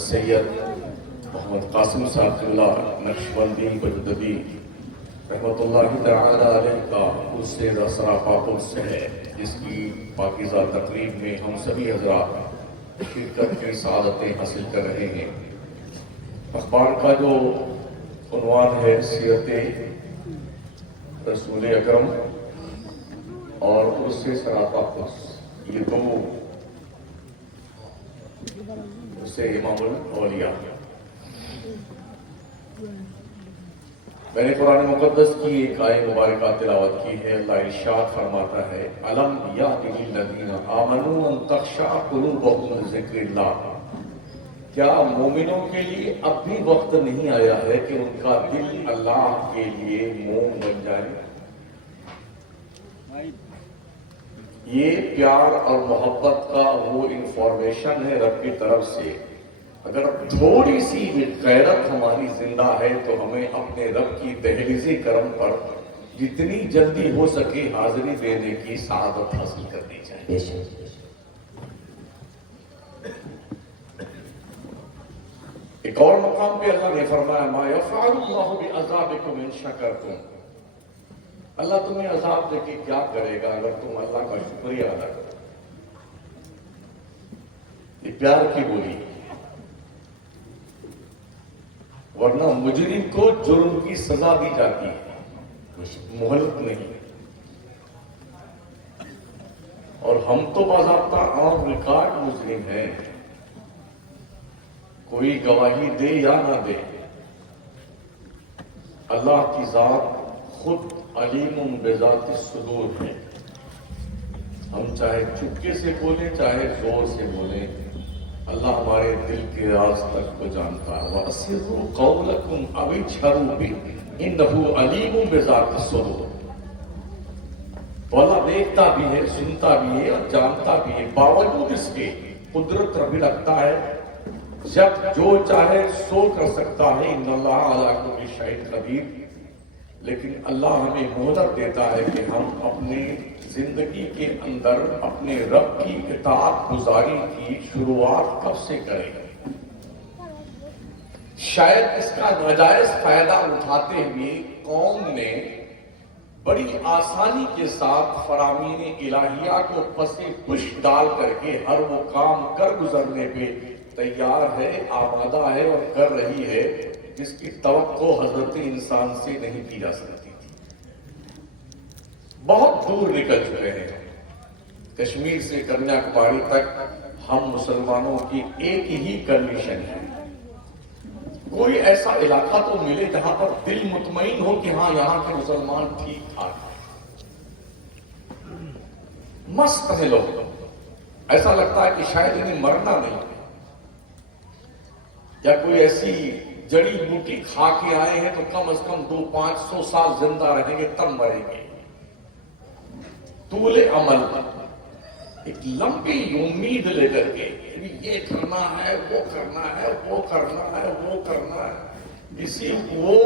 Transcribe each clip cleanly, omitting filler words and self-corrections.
سید محمد قاسم صاحب اللہ نقشبندی بجددی رحمۃ اللہ تعالی علیہ کا اس سے سراپا قدس ہے، جس کی پاکیزہ تقریب میں ہم سبھی حضرات شرکت کی سعادتیں حاصل کر رہے ہیں۔ اخبار کا جو عنوان ہے سیرت رسول اکرم اور اس سے سراپا قدس، یہ دو سے امام الاولیاء۔ میں نے قرآن مقدس کی ایک آیت مبارکہ تلاوت کی ہے۔ اللہ ارشاد فرماتا ہے الم یأت للذین آمنوا ان تخشع قلوبهم لذکر اللہ، کیا مومنوں کے لیے اب بھی وقت نہیں آیا ہے کہ ان کا دل اللہ کے لیے موم بن جائے؟ یہ پیار اور محبت کا وہ انفارمیشن ہے رب کی طرف سے۔ اگر تھوڑی سی بھی غیرت ہماری زندہ ہے تو ہمیں اپنے رب کی دہلیز کرم پر جتنی جلدی ہو سکے حاضری دینے کی سعادت حاصل کرنی چاہیے۔ ایک اور مقام پہ اللہ نے فرمایا ما یفعل اللہ بعذابکم ان شکرتم، اللہ تمہیں عذاب دے کے کیا کرے گا اگر تم اللہ کا شکریہ ادا کرو۔ یہ پیار کی بولی، ورنہ مجرم کو جرم کی سزا دی جاتی ہے، مہلت نہیں۔ اور ہم تو باضابطہ عام ریکارڈ مجرم ہیں، کوئی گواہی دے یا نہ دے، اللہ کی ذات خود علیم بذات الصدور ہے۔ ہم چاہے چپکے سے بولیں چاہے زور سے بولیں، اللہ ہمارے دل کے راز تک کو جانتا ہے۔ وَأَسِرُّوا قَوْلَكُمْ أَوِ اجْهَرُوا بِهِ إِنَّهُ عَلِيمٌ بِذَاتِ الصُّدُورِ۔ تو اللہ دیکھتا بھی ہے، سنتا بھی ہے اور جانتا بھی ہے، باوجود اس کے قدرت بھی رکھتا ہے، جب جو چاہے سو کر سکتا ہے۔ إِنَّ اللَّهَ عَلَىٰ كُلِّ شَيْءٍ قَدِيرٌ۔ لیکن اللہ ہمیں مہلت دیتا ہے کہ ہم اپنی زندگی کے اندر اپنے رب کی اطاعت گزاری کی شروعات کب سے کریں۔ شاید اس کا ناجائز فائدہ اٹھاتے ہوئے قوم نے بڑی آسانی کے ساتھ فرامین الہیہ کو پس پش ڈال کر کے ہر وہ کام کر گزرنے پہ تیار ہے، آمادہ ہے اور کر رہی ہے جس کی توقع حضرت انسان سے نہیں کی جا سکتی تھی۔ بہت دور نکل چکے ہیں، کشمیر سے کنیا کماری تک ہم مسلمانوں کی ایک ہی کنڈیشن ہے۔ کوئی ایسا علاقہ تو ملے جہاں پر دل مطمئن ہو کہ ہاں یہاں کے مسلمان ٹھیک ٹھاک ہیں، مست ہیں لوگ، ایسا لگتا ہے کہ شاید انہیں مرنا نہیں، یا کوئی ایسی جڑی بوٹی کھا کے آئے ہیں تو کم از کم 200-500 سال زندہ رہیں گے تب مریں گے۔ طول عمل، ایک لمبی امید لے کر کے یہ کرنا ہے، وہ کرنا ہے، وہ کرنا ہے، وہ کرنا ہے، اسی وہ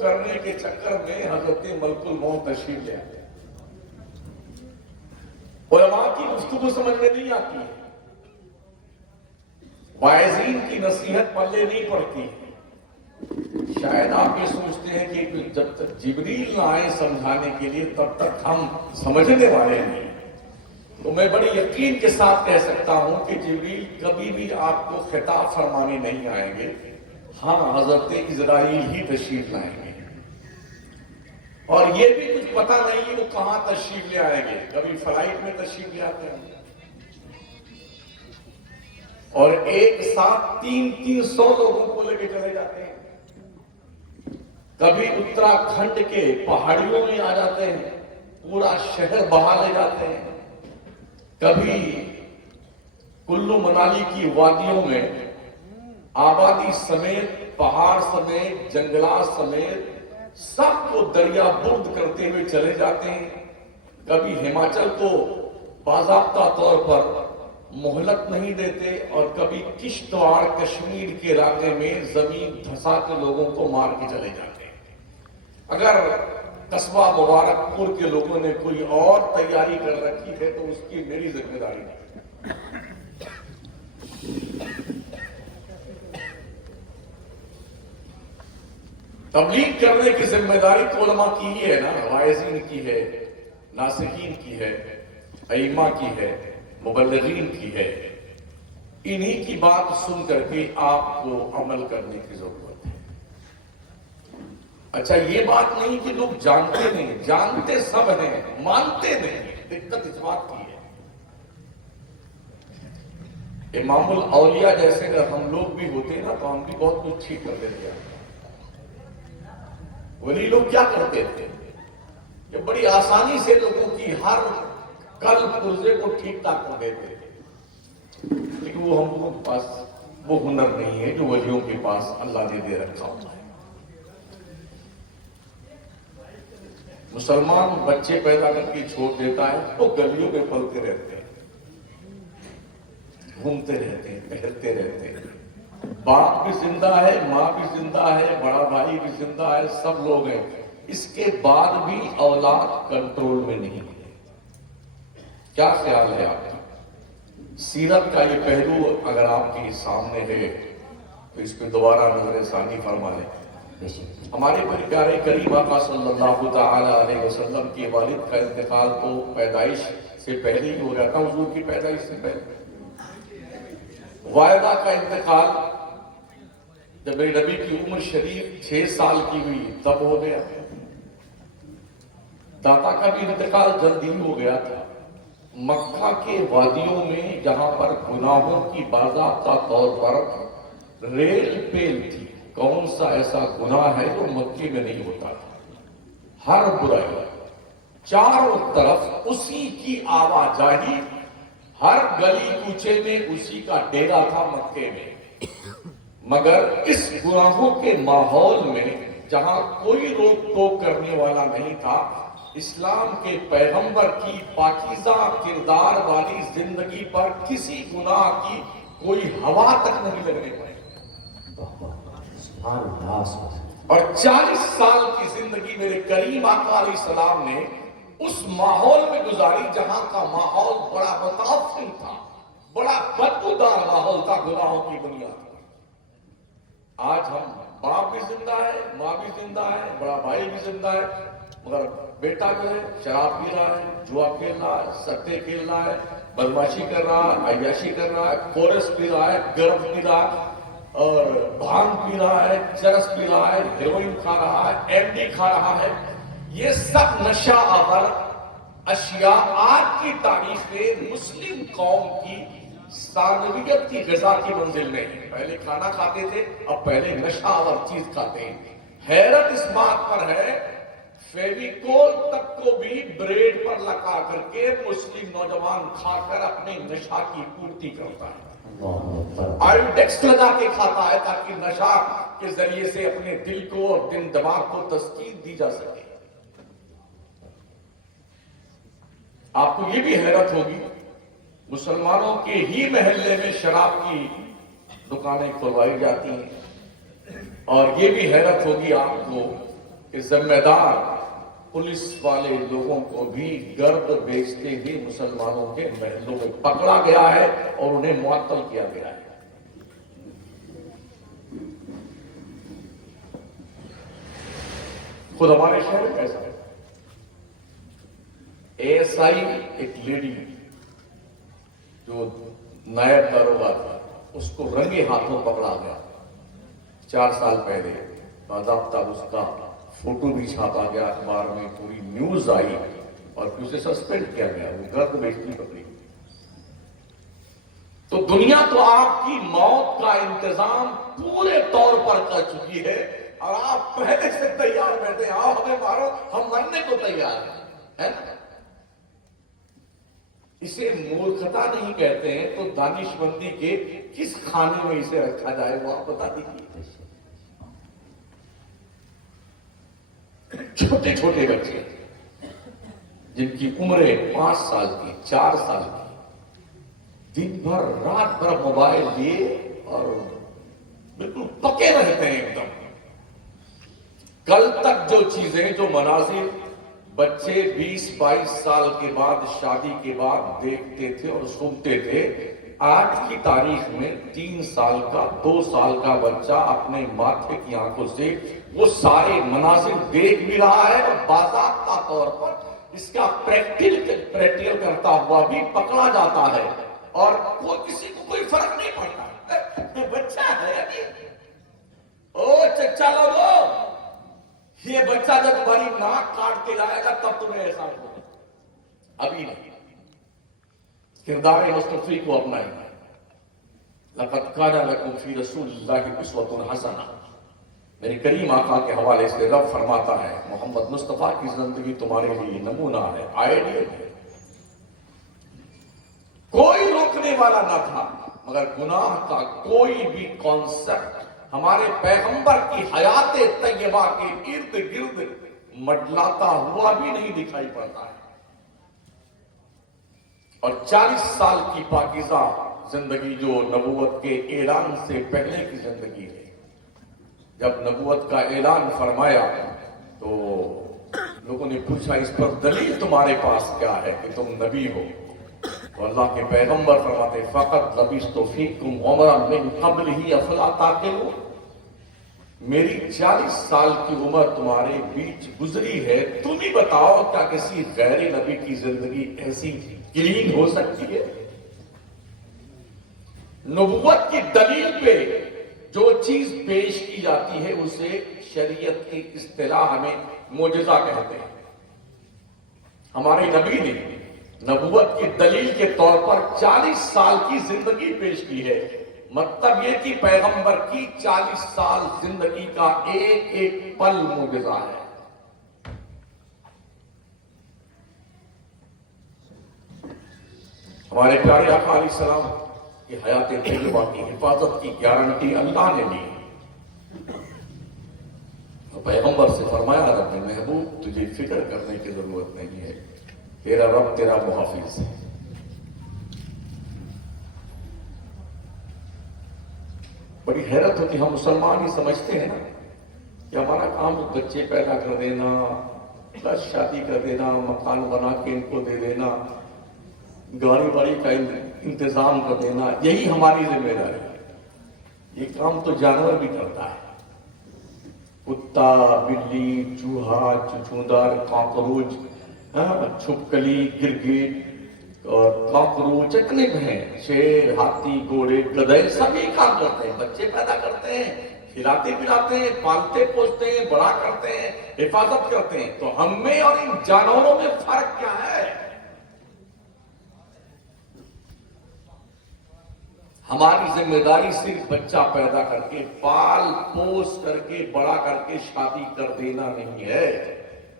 کرنے کے چکر میں حضرت ملک الموت تشریف لے آتے ہیں۔ علماء کی گفتگو سمجھ میں نہیں آتی ہے، واعظین کی نصیحت پلے نہیں پڑتی۔ شاید آپ یہ سوچتے ہیں کہ جب تک جبریل نہ آئے سمجھانے کے لیے تب تک ہم سمجھنے والے نہیں۔ تو میں بڑی یقین کے ساتھ کہہ سکتا ہوں کہ جبریل کبھی بھی آپ کو خطاب فرمانے نہیں آئیں گے، ہاں حضرت اسرائیل ہی تشریف لائیں گے، اور یہ بھی کچھ پتہ نہیں ہے وہ کہاں تشریف لے آئیں گے۔ کبھی فلائٹ میں تشریف لے آتے ہیں اور ایک ساتھ 300 لوگوں کو لے کے چلے جاتے ہیں، کبھی اتراکھنڈ کے پہاڑیوں میں آ جاتے ہیں، پورا شہر بہا لے جاتے ہیں، کبھی کلو منالی کی وادیوں میں آبادی سمیت، پہاڑ سمیت، جنگلات سمیت سب کو دریا برد کرتے ہوئے چلے جاتے ہیں، کبھی ہماچل کو باضابطہ طور پر مہلت نہیں دیتے، اور کبھی کشتواڑ کشمیر کے علاقے میں زمین دھسا کے لوگوں کو مار کے چلے جاتے ہیں۔ اگر قصبہ مبارک پور کے لوگوں نے کوئی اور تیاری کر رکھی ہے تو اس کی میری ذمہ داری نہیں۔ تبلیغ کرنے کی ذمہ داری تو علماء کی ہی ہے نا، واعظین کی ہے، ناصحین کی ہے، ائمہ کی ہے، مبلغین کی ہے. انہی کی بات سن کر کے آپ کو عمل کرنے کی ضرورت ہے. اچھا یہ بات نہیں کہ لوگ جانتے نہیں، جانتے سب ہیں، مانتے نہیں. دقت اس بات کی ہے. امام الاولیاء جیسے اگر ہم لوگ بھی ہوتے نا تو ہم بھی بہت کچھ ٹھیک کر دیتے ہیں. ولی لوگ کیا کرتے تھے کہ بڑی آسانی سے لوگوں کی ہر قلب پرزے کو ٹھیک ٹھاک کر دیتے تھے. لیکن وہ ہم لوگوں کے پاس وہ ہنر نہیں ہے جو ولیوں کے پاس اللہ نے دے رکھا ہوتا ہے. مسلمان بچے پیدا کر کے چھوڑ دیتا ہے، وہ گلیوں میں پلتے رہتے ہیں، گھومتے رہتے ہیں، ٹہلتے رہتے ہیں. باپ بھی زندہ ہے، ماں بھی زندہ ہے، بڑا بھائی بھی زندہ ہے، سب لوگ ہیں. اس کے بعد بھی اولاد کنٹرول میں نہیں ہے. کیا خیال ہے آپ کا؟ سیرت کا یہ پہلو اگر آپ کے سامنے ہے تو اس پہ دوبارہ نظر ثانی فرما لیں. ہمارے پیارے کریم آقا صلی اللہ تعالی علیہ وسلم کے والد کا انتقال تو پیدائش سے پہلے ہی ہو گیا تھا، حضور کی پیدائش سے پہلے. والدہ کا انتقال جب میرے نبی کی عمر شریف 6 سال کی ہوئی تب ہو گیا. دادا کا بھی انتقال جلدی ہی ہو گیا تھا. مکہ کے وادیوں میں جہاں پر گناہوں کی باضابطہ طور پر ریل پیل تھی، کون سا ایسا گناہ ہے جو مکے میں نہیں ہوتا تھا؟ ہر برائی چاروں طرف اسی کی آوازاہی، ہر گلی کوچے میں اسی کا ڈیرا تھا مکے میں. مگر اس گناہوں کے ماحول میں جہاں کوئی روک ٹوک کرنے والا نہیں تھا، اسلام کے پیغمبر کی پاکیزہ کردار والی زندگی پر کسی گناہ کی کوئی ہوا تک نہیں لگنے پائی. اور 40 سال کی زندگی میرے کریم آقا علیہ السلام نے اس ماحول میں گزاری جہاں کا ماحول بڑا متعفن تھا، بڑا بدبودار ماحول تھا گناہوں کی بنیاد پر. آج ہم باپ بھی زندہ ہے، ماں بھی زندہ ہے، بڑا بھائی بھی زندہ ہے، مگر بیٹا جو ہے شراب پی رہا ہے، جوا کھیل رہا ہے، سٹے کھیل رہا ہے، بدماشی کر رہا ہے، عیاشی کر رہا ہے، کورس پی رہا ہے، گرم پی رہا ہے، اور بھانگ پی رہا ہے، چرس پی رہا ہے، ہیروئن کھا رہا ہے، ایم ڈی کھا رہا ہے. یہ سب نشہ آور اشیاء آج کی تاریخ میں مسلم قوم کی ثانویت کی غذا کی منزل میں ہے. پہلے کھانا کھاتے تھے، اب پہلے نشہ آور چیز کھاتے ہیں. حیرت اس بات پر ہے فیویکول تک کو بھی بریڈ پر لگا کر کے مسلم نوجوان کھا کر اپنے نشہ کی پورتی کرتا ہے. آئیوڈیکس لگا کے کھاتا ہے تاکہ نشہ کے ذریعے سے اپنے دل کو اور دماغ کو تسکین دی جا سکے. آپ کو یہ بھی حیرت ہوگی مسلمانوں کے ہی محلے میں شراب کی دکانیں کھلوائی جاتی ہیں. اور یہ بھی حیرت ہوگی آپ کو کہ ذمہ دار پولیس والے لوگوں کو بھی گرد بیچتے ہوئے مسلمانوں کے محلوں میں پکڑا گیا ہے اور انہیں معطل کیا گیا ہے. خود ہمارے شہر میں ایسا ہے. ASI ایک لیڈی جو نائب داروغہ تھا، اس کو رنگے ہاتھوں پکڑا گیا 4 سال پہلے. باضابطہ اس کا فوٹو بھی چھاپا گیا اخبار میں، پوری نیوز آئی اور پھر اسے سسپینڈ کیا گیا. وہ گرد بیچتی پکڑی. تو دنیا تو آپ کی موت کا انتظام پورے طور پر کر چکی ہے اور آپ پہلے سے تیار بیٹھے ہیں. آؤ ہمیں مارو، ہم مرنے کو تیار ہیں. اسے مورکھتا نہیں کہتے ہیں تو دانش مندی کے کس کھانے میں اسے رکھا جائے وہ آپ بتا دیجیے. چھوٹے چھوٹے بچے جن کی عمریں 5 سال کی، 4 سال کی، دن بھر رات بھر موبائل لیے اور بالکل پکے رہتے ہیں ایک دم. کل تک جو چیزیں، جو مناظر بچے 20-22 سال کے بعد، شادی کے بعد دیکھتے تھے اور سنتے تھے، آج کی تاریخ میں 3 سال کا 2 سال کا بچہ اپنے ماتھے کی آنکھوں سے وہ سارے مناظر دیکھ بھی رہا ہے اور باضابطہ طور پر اس کا پریکٹیکل کرتا ہوا بھی پکڑا جاتا ہے اور وہ کسی کو کوئی فرق نہیں پڑتا. بچہ ہے ابھی. او چچا لوگو، یہ بچہ جب تمہاری ناک کاٹ کے جائے گا تب تمہیں احساس ہوگا، ابھی نہیں. کردار مصطفی کو اپنائیں. لقد کان لکم فی رسول اللہ اسوۃ حسنہ. میرے کریم آقا کے حوالے سے رب فرماتا ہے محمد مصطفیٰ کی زندگی تمہارے لیے نمونہ ہے، آئیڈیل ہے. کوئی روکنے والا نہ تھا، مگر گناہ کا کوئی بھی کانسیپٹ ہمارے پیغمبر کی حیات طیبہ کے ارد گرد مڈلاتا ہوا بھی نہیں دکھائی پڑتا ہے. اور 40 سال کی پاکیزہ زندگی جو نبوت کے اعلان سے پہلے کی زندگی ہے. جب نبوت کا اعلان فرمایا تو لوگوں نے پوچھا اس پر دلیل تمہارے پاس کیا ہے کہ تم نبی ہو؟ تو اللہ کے پیغمبر فرماتے فقط لبثت فیکم عمرا من قبلہ افلا تعقلون. میری 40 سال کی عمر تمہارے بیچ گزری ہے، تم ہی بتاؤ کیا کسی غیر نبی کی زندگی ایسی کلین ہو سکتی ہے؟ نبوت کی دلیل پہ جو چیز پیش کی جاتی ہے اسے شریعت کی اصطلاح میں معجزہ کہتے ہیں. ہمارے نبی نے نبوت کی دلیل کے طور پر 40 سال کی زندگی پیش کی ہے. مطلب یہ کہ پیغمبر کی 40 سال زندگی کا ایک ایک پل معجزہ ہے. ہمارے پیارے آقا علیہ السلام کی حیات طیبہ کی حفاظت کی گارنٹی اللہ نے لی. پیغمبر سے فرمایا رب نے محبوب تجھے فکر کرنے کی ضرورت نہیں ہے، تیرا رب تیرا محافظ ہے. بڑی حیرت ہوتی، ہم مسلمان ہی سمجھتے ہیں نا کہ ہمارا کام بچے پیدا کر دینا، بس شادی کر دینا، مکان بنا کے ان کو دے دینا، گاڑی واڑی کا انتظام کر دینا، یہی ہماری ذمہ داری ہے. یہ کام تو جانور بھی کرتا ہے. کتا، بلی، چوہا، چچوندر، کاکروچ، چھپکلی، گرگٹ اور کاکروچ جتنے بھی ہیں، شیر، ہاتھی، گھوڑے، گدھے، سبھی کام کرتے ہیں. بچے پیدا کرتے ہیں، کھلاتے پلاتے ہیں، پالتے پوستے ہیں، بڑا کرتے ہیں، حفاظت کرتے ہیں. تو ہم میں اور ان جانوروں میں فرق کیا ہے؟ ہماری ذمہ داری صرف بچہ پیدا کر کے پال پوس کر کے بڑا کر کے شادی کر دینا نہیں ہے،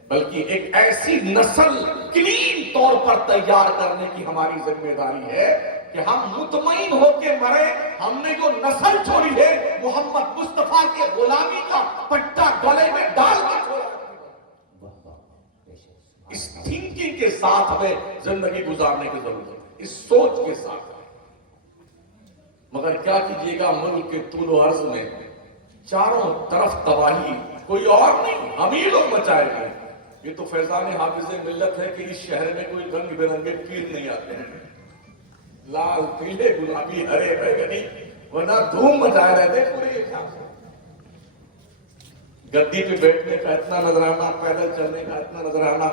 بلکہ ایک ایسی نسل کلین طور پر تیار کرنے کی ہماری ذمہ داری ہے کہ ہم مطمئن ہو کے مرے. ہم نے جو نسل چھوڑی ہے محمد مصطفیٰ کے غلامی کا پٹا گلے میں ڈال کے چھوڑا. اس تھنکنگ کے ساتھ ہمیں زندگی گزارنے کی ضرورت ہے، اس سوچ کے ساتھ. مگر کیا کیجیے گا، ملک کے طول و عرض میں چاروں طرف تباہی، کوئی اور نہیں، ہم ہی لوگ مچائے گئے. یہ تو فیضان حافظ ملت ہے کہ اس شہر میں کوئی رنگ برنگے پیر نہیں آتے ہیں، لال، پیلے، گلابی، ہرے، بیگنی، ورنہ دھوم مچائے رہتے پورے حساب سے. گدی پہ بیٹھنے کا اتنا نظرانہ، پیدل چلنے کا اتنا نظرانہ،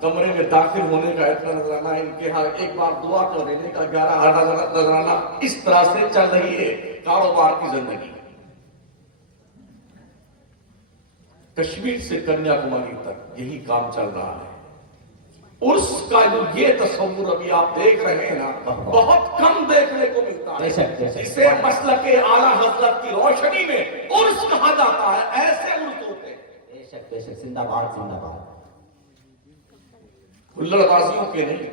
کمرے میں داخل ہونے کا اتنا نظرانہ، ان کے ہاں ایک بار دعا کر دینے کا 11 نظرانہ. اس طرح سے چل رہی ہے کاروبار کی زندگی. کشمیر سے کنیا کماری تک یہی کام چل رہا ہے. اس کا جو یہ تصور ابھی آپ دیکھ رہے ہیں نا، بہت کم دیکھنے کو ملتا ہے. اسے مسلک اعلیٰ حضرت کی روشنی میں عرس کہا جاتا ہے. ایسے عرس ہوتے ہیں. بے شک بے شک، زندہ باد زندہ باد. ہلڑ بازیوں کے نہیں،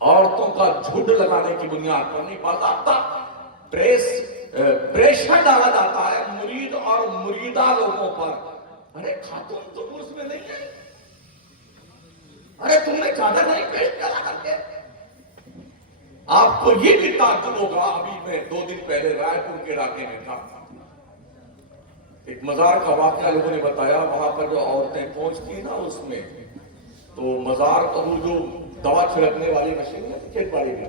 عورتوں کا جھوٹ لگانے کی بنیاد پر نہیں، باضابطہ پریشر ڈالا جاتا ہے مرید اور مریدہ لوگوں پر. ارے خاتون تم عرس میں نہیں ہے، ارے تم نے چادر نہیں پیش کرا کر کے. آپ کو یہ بھی تعجب ہوگا، ابھی میں 2 دن پہلے رائے پور کے علاقے میں تھا، ایک مزار کا واقعہ لوگوں نے بتایا. وہاں پر جو عورتیں پہنچتی نا اس میں، تو مزار کا وہ جو دوا چھڑکنے والی مشین ہے کھیت باڑی میں،